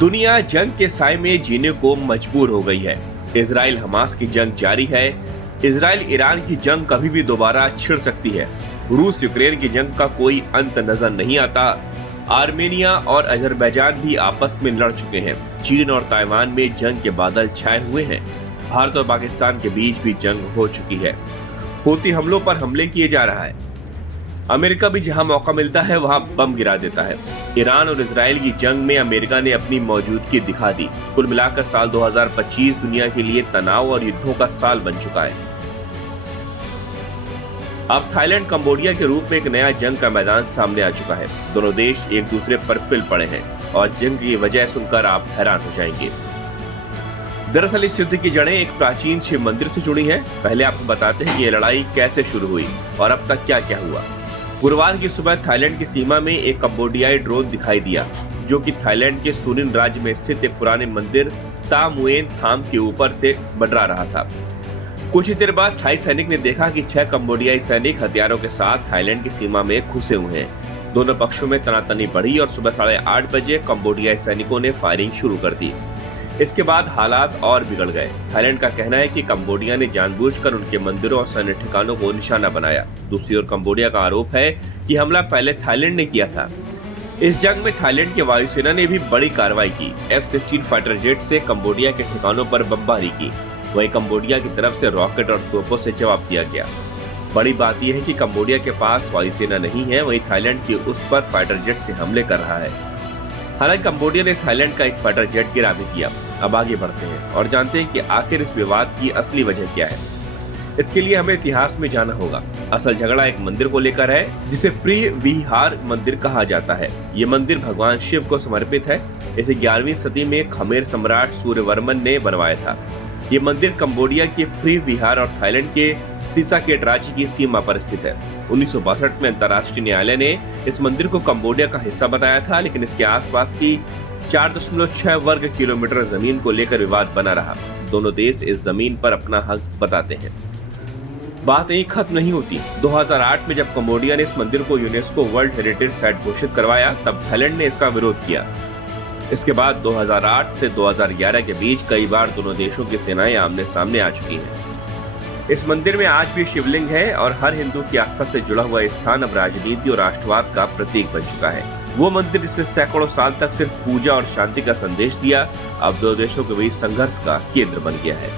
दुनिया जंग के साए में जीने को मजबूर हो गई है। इजराइल हमास की जंग जारी है। इजराइल ईरान की जंग कभी भी दोबारा छिड़ सकती है। रूस यूक्रेन की जंग का कोई अंत नजर नहीं आता। आर्मेनिया और अजरबैजान भी आपस में लड़ चुके हैं। चीन और ताइवान में जंग के बादल छाए हुए हैं। भारत और पाकिस्तान के बीच भी जंग हो चुकी है। हूती हमलों पर हमले किए जा रहा है। अमेरिका भी जहां मौका मिलता है वहां बम गिरा देता है। ईरान और इजराइल की जंग में अमेरिका ने अपनी मौजूदगी दिखा दी। कुल मिलाकर साल 2025 दुनिया के लिए तनाव और युद्धों का साल बन चुका है। अब थाईलैंड कंबोडिया के रूप में एक नया जंग का मैदान सामने आ चुका है। दोनों देश एक दूसरे पर पिल पड़े हैं और जंग की वजह सुनकर आप हैरान हो जाएंगे। दरअसल इस युद्ध की जड़ें एक प्राचीन शिव मंदिर से जुड़ी हैं। पहले आपको बताते हैं कि ये लड़ाई कैसे शुरू हुई और अब तक क्या क्या हुआ। गुरुवार की सुबह थाईलैंड की सीमा में एक कंबोडियाई ड्रोन दिखाई दिया, जो कि थाईलैंड के सूनिन राज्य में स्थित एक पुराने मंदिर ता मुएन थाम के ऊपर से मंडरा रहा था। कुछ ही देर बाद थाई सैनिक ने देखा कि 6 कंबोडियाई सैनिक हथियारों के साथ थाईलैंड की सीमा में घुसे हुए हैं। दोनों पक्षों में तनातनी बढ़ी और सुबह 8:30 बजे कंबोडियाई सैनिकों ने फायरिंग शुरू कर दी। इसके बाद हालात और बिगड़ गए। थाईलैंड का कहना है कि कंबोडिया ने जानबूझकर उनके मंदिरों और सैन्य ठिकानों को निशाना बनाया। दूसरी ओर कंबोडिया का आरोप है कि हमला पहले थाईलैंड ने किया था। इस जंग में थाईलैंड की वायुसेना ने भी बड़ी कार्रवाई की। F-16 फाइटर जेट से कंबोडिया के ठिकानों पर बमबारी की। वहीं कंबोडिया की तरफ से रॉकेट और तोपों से जवाब दिया गया। बड़ी बात यह है कि कंबोडिया के पास वायुसेना नहीं है, वहीं थाईलैंड की उस पर फाइटर जेट से हमले कर रहा है। हालांकि कंबोडिया ने थाईलैंड का एक फाइटर जेट गिरा भी दिया। अब आगे बढ़ते हैं और जानते हैं कि आखिर इस विवाद की असली वजह क्या है। इसके लिए हमें इतिहास में जाना होगा। असल झगड़ा एक मंदिर को लेकर है, जिसे प्रिय विहार मंदिर कहा जाता है। ये मंदिर भगवान शिव को समर्पित है। इसे 11वीं सदी में खमेर सम्राट सूर्यवर्मन ने बनवाया था। ये मंदिर कंबोडिया के प्रिय विहार और थाईलैंड के सिसाकेट राज्य की सीमा पर स्थित है। 1962 में अंतर्राष्ट्रीय न्यायालय ने इस मंदिर को कंबोडिया का हिस्सा बताया था, लेकिन इसके आसपास की 4.6 वर्ग किलोमीटर जमीन को लेकर विवाद बना रहा। दोनों देश इस जमीन पर अपना हक बताते हैं। बात यहीं खत्म नहीं होती। 2008 में जब कंबोडिया ने इस मंदिर को यूनेस्को वर्ल्ड हेरिटेज साइट घोषित करवाया, तब थाईलैंड ने इसका विरोध किया। इसके बाद 2008 से 2011 के बीच कई बार दोनों देशों की सेनाएं आमने सामने आ चुकी हैं। इस मंदिर में आज भी शिवलिंग है और हर हिंदू की आस्था से जुड़ा हुआ स्थान अब राजनीति और राष्ट्रवाद का प्रतीक बन चुका है। वो मंदिर जिसने सैकड़ों साल तक सिर्फ पूजा और शांति का संदेश दिया, अब दो देशों के बीच संघर्ष का केंद्र बन गया है।